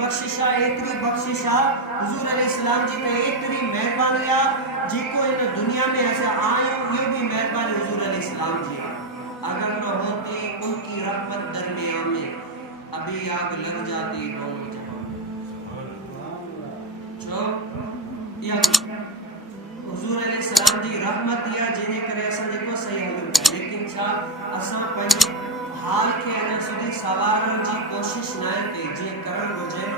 बख्शिशा हुजूर अलैहिस्सलाम जी ते एतरी मेहरबानी जिको इन दुनिया में असा आयो ये भी मेहरबानी हुजूर अलैहिस्सलाम जी। अगर न होती उनकी रहमत दरमियान में अभी आग लग जाती दोनों जो या हुजूर अलैहिस्सलाम जी रहमत या जेने करे असा देखो सही हल। लेकिन छा असा पंहिंजे हाल के अञा सुधी सवारण जी कोशिश न कई जे करण घुर्जे न।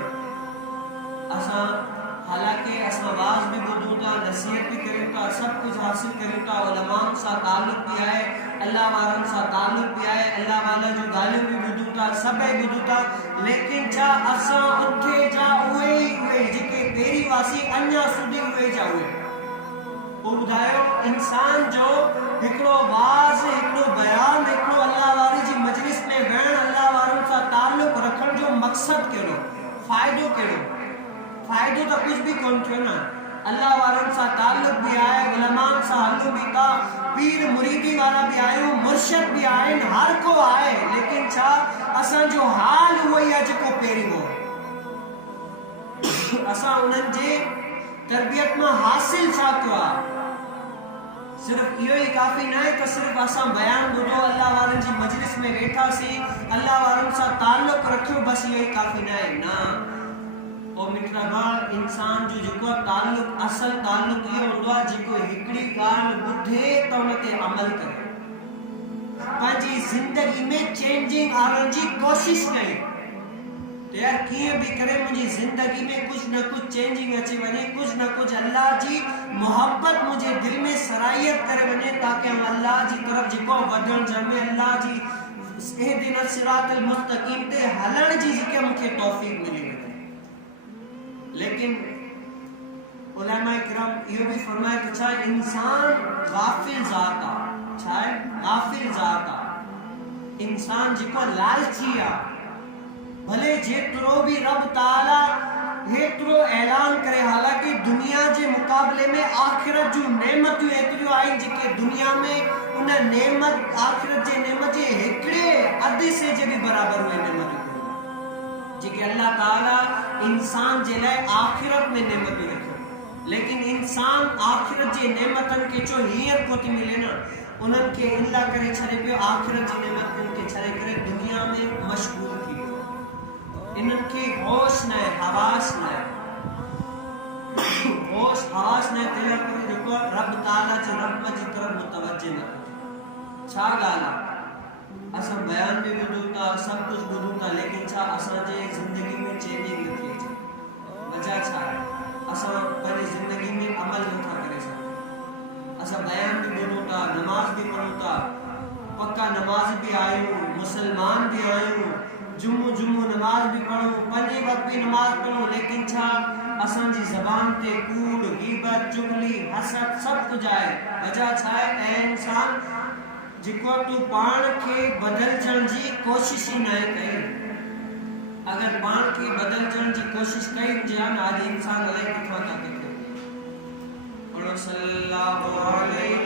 असा हालांकि असा वाज भी ॿुधूं था, नसीहत भी करूं था, सब कुछ हासिल करूं था, उलमाउनि सां ताल्लुक भी आहे, अल्लाह वारनि सां ताल्लुक भी आहे, अल्लाह वाला जो ॻाल्हियूं भी ॿुधूं था, सभई ॿुधूं था। लेकिन छा असा उठे जा उहे जेके पहिरीं वासी अञा सुधी उहे जा उहे ॿुधायो। इंसान जो हिकिड़ो वाज़, हिकिड़ो बयान, हिकिड़ो अल्लाह वारी जी मजलिस में वेहण, अल्लाह वारनि सां ताल्लुक रखण जो मकसद कहिड़ो, फ़ाइदो कहिड़ो? फ़ाइदो तो कुछ भी कोन थियो न। अल्लाह वारनि सां ताल्लुक भी आहे, उलमाउनि सां हलूं भी था, पीर मुरीदी वाला भी आहियूं, मुर्शिद भी आहिनि, हर को आहे। लेकिन छा असांजो हाल उहो ई आहे जेको पहिरीं हो। असां उन्हनि जे तरबियत में हासिल छा कयो आहे? सिर्फ इहो ही काफ़ी न है तो सिर्फ असां बयान ॿुधो, अल्लाह वारनि जी मजलिस में वेठासीं, अल्लाह वारनि सां ताल्लुक रखियो, बस इहो ही काफ़ी न है ना। ओ मित्रबा इंसान जो जेको ताल्लुक, असल ताल्लुक इहो हूंदो आहे जेको हिकिड़ी ॻाल्हि ॿुधे त उन ते अमल करे, पंहिंजी ज़िंदगी में चेंजिंग आणण जी कोशिश कई। तो यार कीअं भी करे मुझी जिंदगी में कुछ न कुछ चेंजिंग अची वने, कुछ न कुछ अल्लाह जी मोहब्बत मुझे दिल में सरायत करे वने, ताकि हम अल्लाह जी तरफ जेको वधण जमे, अल्लाह जी इहदिना सिरातल मुस्तकीम ते हलण जी जेके मुखे तौफीक मिली वने। लेकिन उलमा किराम यो भी फरमाया कि छा इंसान गाफिल ज़ात आ, छा है गाफिल ज़ात आ। इंसान जेको लालची आ, भले जेतरो भी रब ताला हेतरो ऐलान करे, हालांकि दुनिया के मुकाबले में आखिरत जो नेमत एतरियो आई जेके दुनिया में उन नेमत आखिरत जे नेमत जे हिकड़े अधे से जे भी बराबर हुए नेमत जेके अल्लाह ताला इंसान जे लाए आखिरत में नेमत रखो। लेकिन इंसान आखिरत जे नेमतन के जो हीयर को थी मिले ना, उनन के इल्ला करे छरे पियो आखिरत जी नेमत के छरे करे दुनिया में मशगूल थी। इनके होश न हवास न होश हवास न तेरा करे देखो रब ताला जी रहमत जी तरफ मुतवज्जे न। छा गाला असा बयान भी ॿुधूं था, सब कुछ ॿुधूं था, लेकिन छा असा जे जिंदगी में चेंजिंग न थी अचे। वजह छा है? असा पंहिंजी जिंदगी में अमल नथा करे सघूं। असा बयान भी ॿुधूं था, नमाज भी पढ़ूं था, पक्का नमाज भी आयूं, मुसलमान भी आयूं, जुम्मो जुम्मो नमाज भी पढ़ो, पंजे वक्त भी नमाज पढ़ो, लेकिन छा असन जी ज़बान ते कूड़, गीबत, चुगली, हसद सब कुछ आए। वजह छा है? ऐ इंसान जिको तू पान के बदलजण जी कोशिश ही न कई। अगर पान के बदलजण जी कोशिश कई जान आज इंसान अलाए किथां था किथे। पढ़ो सल्लल्लाहु अलैहि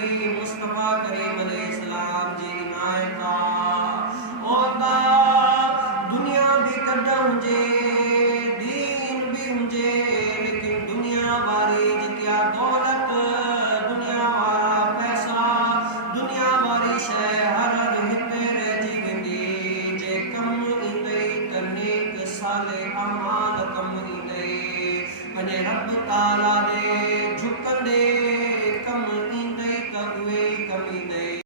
करीम मुस्तफ़ा करीम अलैहिस्सलाम जी इनायत ओ अल्लाह दुनिया भी कदा हुजे दीन भी हुजे लेकिन दुनिया वारी जितिया दौलत दुनिया वारा पैसा दुनिया वारी शय हर हिते रहिजी वेंदी जे कम ईंदई त नेक साले अमाल कम ईंदई अने रब ताला दे